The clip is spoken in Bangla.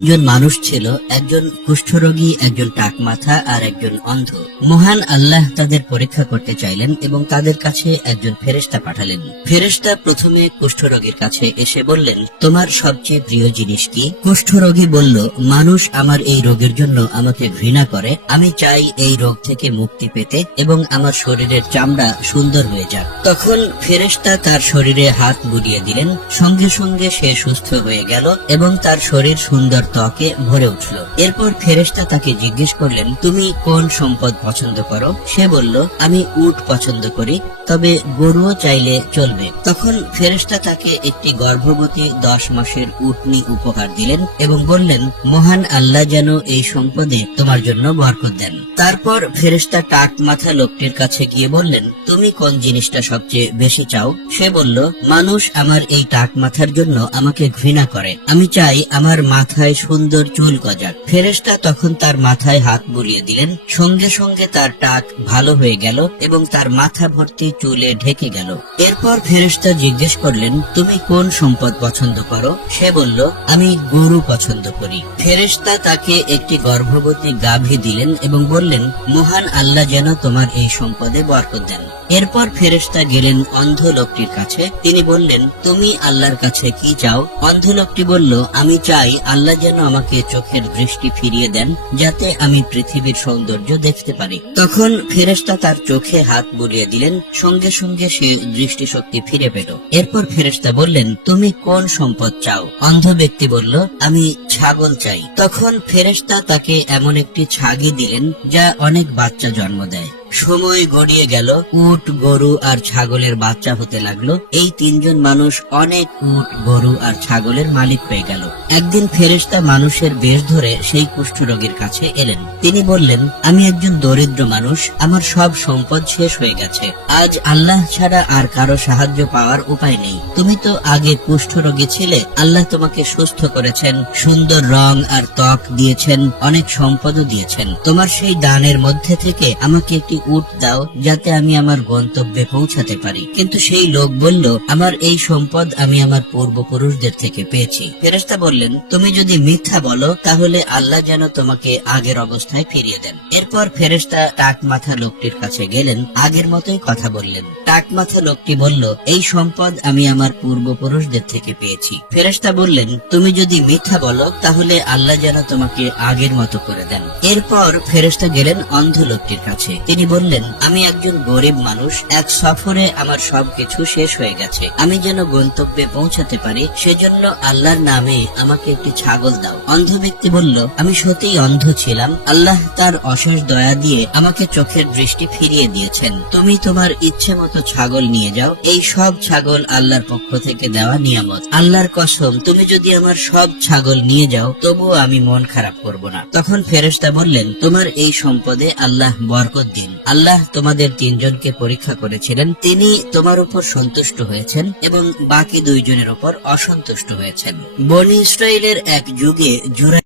একজন মানুষ ছিল, একজন কুষ্ঠরোগী, একজন টাকমাথা আর একজন অন্ধ। মহান আল্লাহ তাদের পরীক্ষা করতে চাইলেন এবং তাদের কাছে একজন ফেরেশতা পাঠালেন। ফেরেশতা প্রথমে কুষ্ঠরোগীর কাছে এসে বললেন, তোমার সবচেয়ে প্রিয় জিনিস কি? কুষ্ঠরোগী বলল, মানুষ আমার এই রোগের জন্য আমাকে ঘৃণা করে, আমি চাই এই রোগ থেকে মুক্তি পেতে এবং আমার শরীরের চামড়া সুন্দর হয়ে যাক। তখন ফেরেশতা তার শরীরে হাত বুলিয়ে দিলেন, সঙ্গে সঙ্গে সে সুস্থ হয়ে গেল এবং তার শরীর সুন্দর ত্বকে ভরে উঠল। এরপর ফেরেশতা তাকে জিজ্ঞেস করলেন, তুমি কোন সম্পদ পছন্দ করো? সে বলল, আমি উট পছন্দ করি, তবে গরুও চাইলে চলবে। তখন ফেরেশতা তাকে একটি গর্ভবতী 10 মাসের উটনি উপহার দিলেন এবং বললেন, মহান আল্লাহ যেন এই সম্পদে তোমার জন্য বরকত দেন। তারপর ফেরেশতা টাক মাথা লোকটির কাছে গিয়ে বললেন, তুমি কোন জিনিসটা সবচেয়ে বেশি চাও? সে বলল, মানুষ আমার এই টাক মাথার জন্য আমাকে ঘৃণা করে, আমি চাই আমার মাথায় সুন্দর চুল গজাক। ফেরেশতা তখন তার মাথায় হাত বুলিয়ে দিলেন, সঙ্গে সঙ্গে তার টাক ভালো হয়ে গেল এবং তার মাথা ভর্তি চুলে ঢেকে গেল। এরপর ফেরেশতা জিজ্ঞেস করলেন, তুমি কোন সম্পদ পছন্দ করো? সে বলল, আমি গরু পছন্দ করি। ফেরেশতা তাকে একটি গর্ভবতী গাভী দিলেন এবং বললেন, মহান আল্লাহ যেন তোমার এই সম্পদে বরকত দেন। এরপর ফেরেশতা গেলেন অন্ধ লোকটির কাছে। তিনি বললেন, তুমি আল্লাহর কাছে কি চাও? অন্ধ লোকটি বলল, আমি চাই আল্লাহ যেন আমাকে চোখের দৃষ্টি ফিরিয়ে দেন, যাতে আমি পৃথিবীর সৌন্দর্য দেখতে পারি। তখন ফেরেশতা তার চোখে হাত বুলিয়ে দিলেন, সঙ্গে সঙ্গে সে দৃষ্টিশক্তি ফিরে পেল। এরপর ফেরেশতা বললেন, তুমি কোন সম্পদ চাও? অন্ধ ব্যক্তি বলল, আমি ছাগল চাই। তখন ফেরেশতা তাকে এমন একটি ছাগি দিলেন যা অনেক বাচ্চা জন্ম দেয়। সময় গড়িয়ে গেল, উট, গরু আর ছাগলের বাচ্চা হতে লাগলো। এই তিনজন মানুষ অনেক উট, গরু আর ছাগলের মালিক হয়ে গেল। একদিন ফেরেশতা মানুষের বেশ ধরে সেই কুষ্ঠরোগীর কাছে এলেন। তিনি বললেন, আমি একজন দরিদ্র মানুষ, আমার সব সম্পদ শেষ হয়ে গেছে, আজ আল্লাহ ছাড়া আর কারো সাহায্য পাওয়ার উপায় নেই। তুমি তো আগে কুষ্ঠরোগী ছিলে, আল্লাহ তোমাকে সুস্থ করেছেন, সুন্দর রং আর ত্বক দিয়েছেন, অনেক সম্পদও দিয়েছেন। তোমার সেই দানের মধ্যে থেকে আমাকে একটি উট দাও, যাতে আমি আমার গন্তব্যে পৌঁছাতে পারি। কিন্তু সেই লোক বলল, আমার এই সম্পদ আমি আমার পূর্বপুরুষদের থেকে পেয়েছি। ফেরেশতা বললেন, তুমি যদি মিথ্যা বলো তাহলে আল্লাহ যেন তোমাকে আগের অবস্থায় ফিরিয়ে দেন। এরপর ফেরেশতা টাক মাথা লোকটির কাছে গেলেন, আগের মতোই কথা বললেন। টাক মাথা লোকটি বলল, এই সম্পদ আমি আমার পূর্বপুরুষদের থেকে পেয়েছি। ফেরেশতা বললেন, তুমি যদি মিথ্যা বলো তাহলে আল্লাহ যেন তোমাকে আগের মতো করে দেন। এরপর ফেরেশতা গেলেন অন্ধ লোকটির কাছে। তিনি বললেন, আমি একজন গরিব মানুষ, এক সফরে আমার সবকিছু শেষ হয়ে গেছে, আমি যেন গন্তব্যে পৌঁছাতে পারি সেজন্য আল্লাহর নামে আমাকে একটি ছাগল দাও। অন্ধ ব্যক্তি বলল, আমি সত্যিই অন্ধ ছিলাম, আল্লাহ তার অশেষ দয়া দিয়ে আমাকে চোখের দৃষ্টি ফিরিয়ে দিয়েছেন, তুমি তোমার ইচ্ছে মতো ছাগল নিয়ে যাও, এই সব ছাগল আল্লাহর পক্ষ থেকে দেওয়া নিয়ামত, আল্লাহর কসম তুমি যদি আমার সব ছাগল নিয়ে যাও তবুও আমি মন খারাপ করব না। তখন ফেরেশতা বললেন, তোমার এই সম্পদে আল্লাহ বরকত দিন, আল্লাহ তোমাদের তিনজনকে পরীক্ষা করেছিলেন, তিনি তোমার উপর সন্তুষ্ট হয়েছেন এবং বাকি দুইজনের উপর অসন্তুষ্ট হয়েছেন। বনী ইসরাইলের এক যুগে জুরাইয